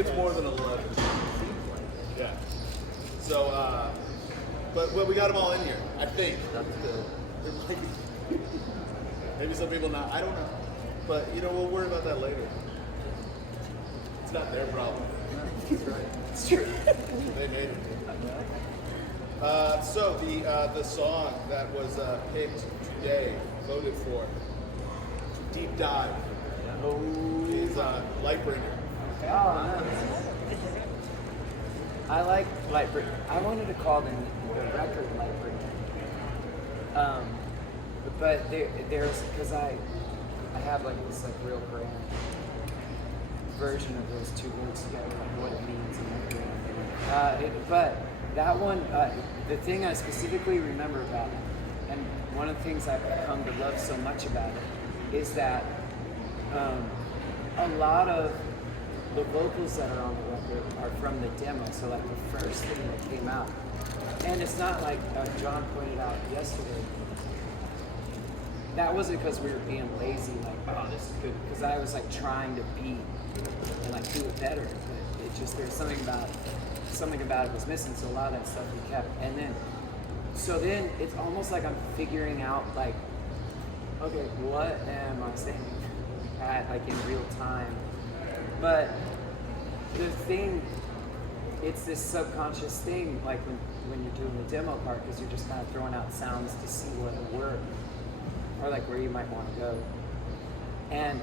It's more than 11. Yeah. So, but we got them all in here, I think. That's good. There might be, maybe some people not. I don't know. But, we'll worry about that later. It's not their problem. That's right. It's true. They made it. So, the song that was picked today, voted for, Deep Dive, is Lightbringer. Oh, nice. I like Lightbringer. I wanted to call the record Lightbringer. But there's, because I have like this like real grand version of those two words together, like what it means in my brain. But that one, the thing I specifically remember about it, and one of the things I've come to love so much about it, is that a lot of the vocals that are on the record are from the demo, so like the first thing that came out. And it's not like John pointed out yesterday, that wasn't because we were being lazy, like, oh, this is good, because I was like trying to beat and like do it better, but it just, there's something about it was missing, so a lot of that stuff we kept. And then it's almost like I'm figuring out like, okay, what am I saying at like in real time? But the thing, it's this subconscious thing, like when you're doing the demo part, because you're just kind of throwing out sounds to see what will work, or like where you might want to go. And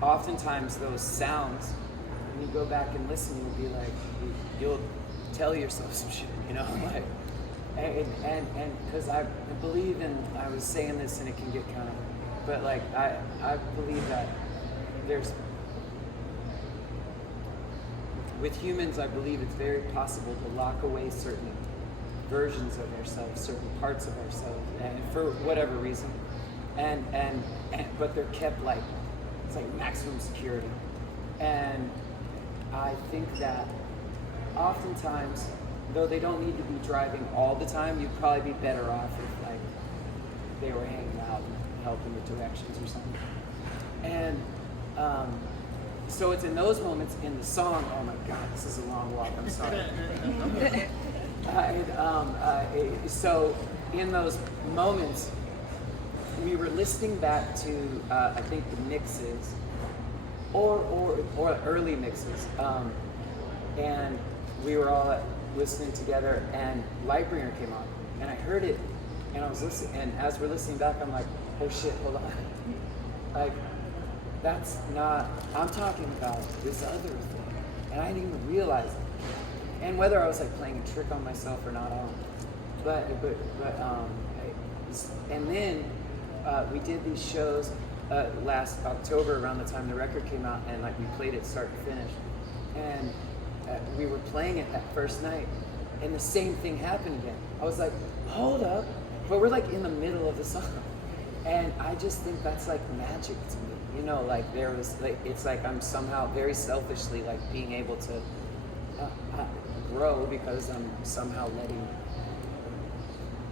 oftentimes those sounds, when you go back and listen, you'll be like, you'll tell yourself some shit, like, and because I believe in, I was saying this and it can get kind of, but like I believe that there's, with humans, I believe it's very possible to lock away certain versions of ourselves, certain parts of ourselves, and for whatever reason, but they're kept like, it's like maximum security. And I think that oftentimes, though they don't need to be driving all the time, you'd probably be better off if like they were hanging out and helping with directions or something. And so it's in those moments in the song, oh my God, this is a long walk, I'm sorry. So in those moments, we were listening back to, I think the mixes, or early mixes, and we were all listening together, and Lightbringer came on, and I heard it, and I was listening, and as we're listening back, I'm like, oh shit, hold on. Like, that's not, I'm talking about this other thing, and I didn't even realize it. And whether I was like playing a trick on myself or not, I don't know. And then we did these shows last October around the time the record came out, and like we played it start to finish, and we were playing it that first night, and the same thing happened again. I was like, hold up, but we're like in the middle of the song, and I just think that's like magic to me. Like there was like, it's like I'm somehow very selfishly like being able to grow because I'm somehow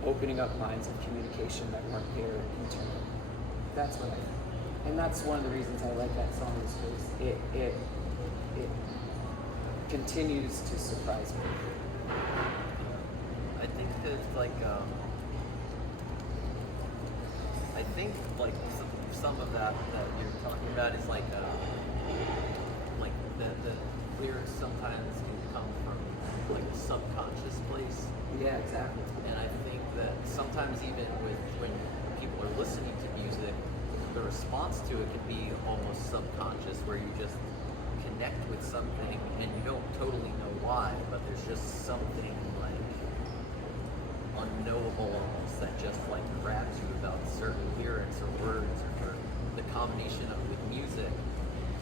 opening up lines of communication that weren't there internally. That's what I think. And that's one of the reasons I like that song, is because it continues to surprise me. I think that some of that you're talking about is like the lyrics sometimes can come from like a subconscious place. Yeah, exactly. And I think that sometimes even when people are listening to music, the response to it can be almost subconscious, where you just connect with something and you don't totally know why, but there's just something like unknowable almost that just like grabs you about certain lyrics or words or the combination of it with music.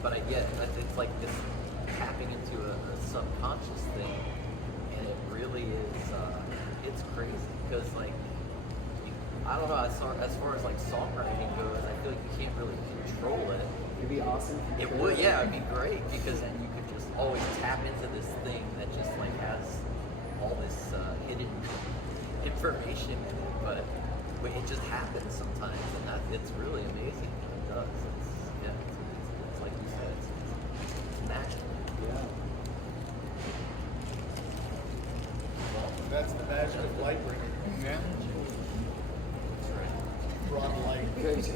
But I get that it's like this tapping into a subconscious thing, and it really is it's crazy because like I don't know, as far as like songwriting goes, I feel like you can't really control it. It'd be awesome. It would, yeah, it'd be great, because then you could just always tap into this thing that just like has all this hidden information in it, but it just happens sometimes, and it's really amazing when it does. It's like you said, it's magical. Yeah. That's the magic of Lightbringer. Yeah. Broad light. Good. That's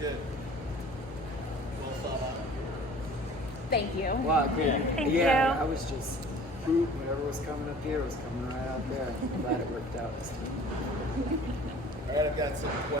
good. Well thought out. Thank you. Wow, good. Thank Yeah, you. I was just, whatever was coming up here was coming right out there. I'm glad it worked out this time. All right, I've got some questions.